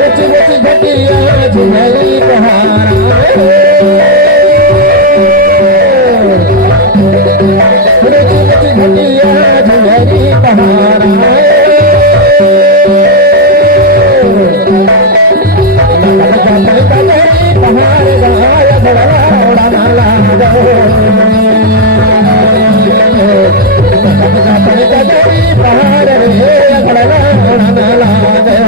ऊंची ऊंची घटिया झुमरी पहाड़ा ऊंची ऊंची घटिया झुमरी पहाड़ा पहाड़ गाय बड़ा उड़ाना लागा पहाड़ रे बड़ा उड़ाना लागा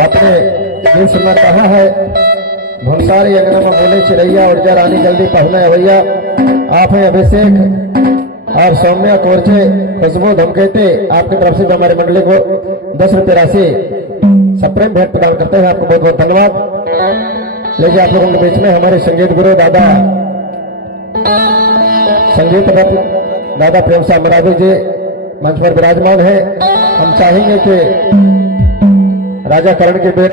आपने ये सुना कहा है भंसारी अंगना में बोले चिड़ैया और जा रानी जल्दी पहुना है भैया। आप हैं अभिषेक और सौम्या कोरचे खुशबू धमकेते आपकी तरफ से हमारे मंडली को 10 रुपये राशि सप्रेम भेंट प्रदान करते हैं। आपको बहुत बहुत धन्यवाद। लेकिन आप लोगों के बीच में हमारे संगीत गुरु दादा संगीत रत्न दादा प्रेम साहब मरावी जी मंच पर विराजमान है। हम चाहेंगे कि राजा करण के बेटे